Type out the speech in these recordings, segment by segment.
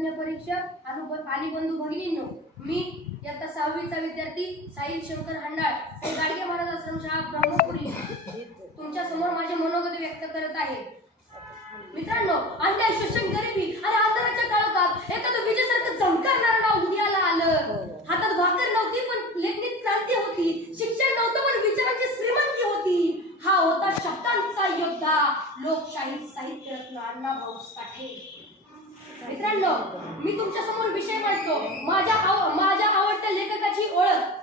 तज्ञ परीक्षक आणि बंधू भगिनींनो मी इयत्ता सहावीचा विद्यार्थी साहिल शंकर हंडाळ श्री गाडगे महाराज आश्रमशाळा ब्रह्मपुरी. तुमच्यासमोर माझे मनोगत व्यक्त करत आहे. मित्रांनो अन्याय शोषण गरिबी आणि आंतराच्या काळात एखादं विजेसारखं चमकारणारं नाव उदयाला आलं. हातात भाकर नव्हती पण लेखनीत क्रांती होती. शिक्षण नव्हतं पण विचारांची श्रीमंती होती. हा होता शब्दांचा योद्धा. लोकशाही साहित्य रत्न अण्णाभाऊ साठे. मित्रांनो मी तुमच्यासमोर विषय मांडतो. माझ्या आव- माझ्या आवडत्या लेखकाची ओळख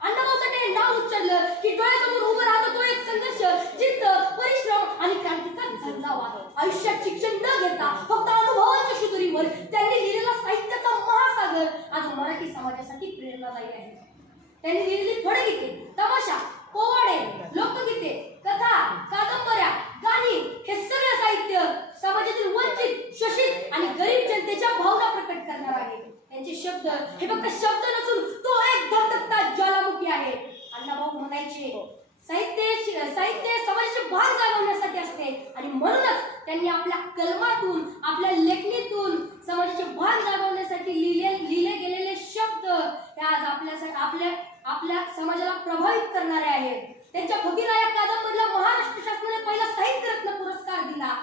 अण्णाभाऊ साठे हे नाव उच्चारलं की डोळ्यासमोर उभं राहतो तो एक संघर्ष जिद्द परिश्रम आणि क्रांतीचा झंझावा आयुष्यात शिक्षण न घेता फक्त अनुभवांच्या शिदोरीवर त्यांनी लिहिलेला साहित्याचा महासागर आज मराठी समाजासाठी प्रेरणादायी आहे त्यांनी लिहिलेली फळगीते तमाशा पोवाडे लोकगीते कथा कादंबऱ्या गाणी हे सगळं साहित्य समाजातील वंचित शोषित आणि गरीब जनतेच्या भावना प्रकट करणार आहे त्यांचे शब्द हे फक्त शब्द नसून तो एक धगधगता ज्वालामुखी आहे. अण्णाभाऊ म्हणायचे साहित्य साहित्य समाजाचे भान जागवण्यासाठी असते. आणि म्हणूनच त्यांनी आपल्या कलमातून आपल्या लेखणीतून समाजाचे भान जागवण्यासाठी लिहिले लिहिले गेलेले शब्द हे आज आपल्या आपल्या आपल्या समाजाला प्रभावित करणारे आहेत. त्यांच्या फकीरा या कादंबरीला महान शासनाने पहिला साहित्य रत्न पुरस्कार दिला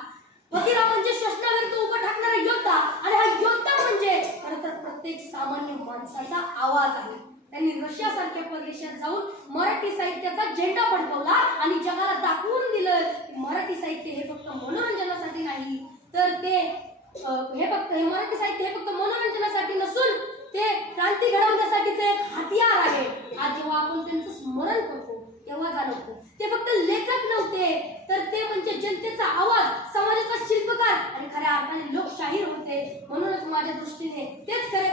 फकीरा म्हणजे शोषणाविरुद्ध उभं ठाकणारा योद्धा आणि हा योद्धा म्हणजे खरं तर प्रत्येक सामान्य माणसाचा आवाज आहे. त्यांनी रशिया सारख्या प्रदेशात जाऊन मराठी साहित्याचा झेंडा फडकवला आणि जगाला दाखवून दिलं मराठी साहित्य हे फक्त मनोरंजनासाठी नाही तर ते हे फक्त हे मराठी साहित्य हे फक्त मनोरंजनासाठी नसून ते क्रांती घडवण्यासाठीच एक हतियार आहे. आज जेव्हा आपण त्यांचं स्मरण करतो तेव्हा जाणवतो. ते फक्त लेखक नव्हते तर ते म्हणजे जनतेचा आवाज समाजाचा शिल्पकार आणि खऱ्या अर्थाने लोकशाहीर होते. म्हणूनच माझ्या दृष्टीने तेच खरे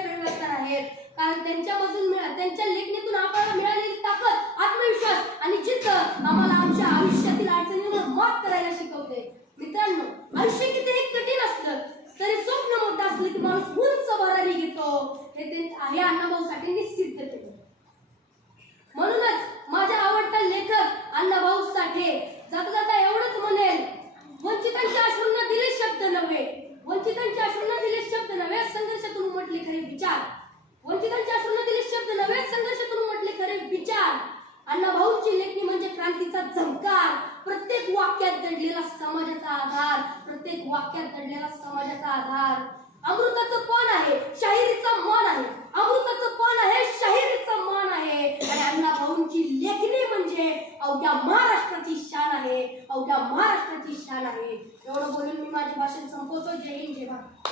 आहेत. कारण त्यांच्यामधून त्यांच्या लेखणीतून आपल्याला मिळालेली ताकद आत्मविश्वास आणि जिद्द आम्हाला आमच्या आयुष्यातील अडचणींवर मात करायला शिकवते. मित्रांनो आयुष्य कितीही कठीण असलं तरी स्वप्न मोठं असलं की माणूस उंच भरारी घेतो. हे ते हे अण्णाभाऊ साठेंनी सिद्ध केले म्हणूनच माझा आवडता लेखक अण्णाभाऊ साठे जाता जाता एवढंच म्हणेल वंचितांच्या अश्रूंना दिले शब्द नव्हे. वंचितांच्या अश्रूंना दिले शब्द नव्हे संघर्षातून म्हटले खरे विचार वंचितांच्या अश्रूंना दिले शब्द नव्हे संघर्षातून म्हटले खरे विचार अण्णाभाऊंची लेखणी म्हणजे क्रांतीचा झंकार प्रत्येक वाक्यात दडलेला समाजाचा आधार प्रत्येक वाक्यात दडलेला समाजाचा आधार. अमृताचं कोण आहे शाहिरीचा मन आहे. अमृताचं कोण आहे शाहिरीचं मन आहे. आणि अण्णा भाऊंची लेखणी म्हणजे अवघ्या महाराष्ट्राची शान आहे. अवघ्या महाराष्ट्राची शान आहे. एवढं बोलून मी माझे भाषण संपवतो जय हिंद जय भारत.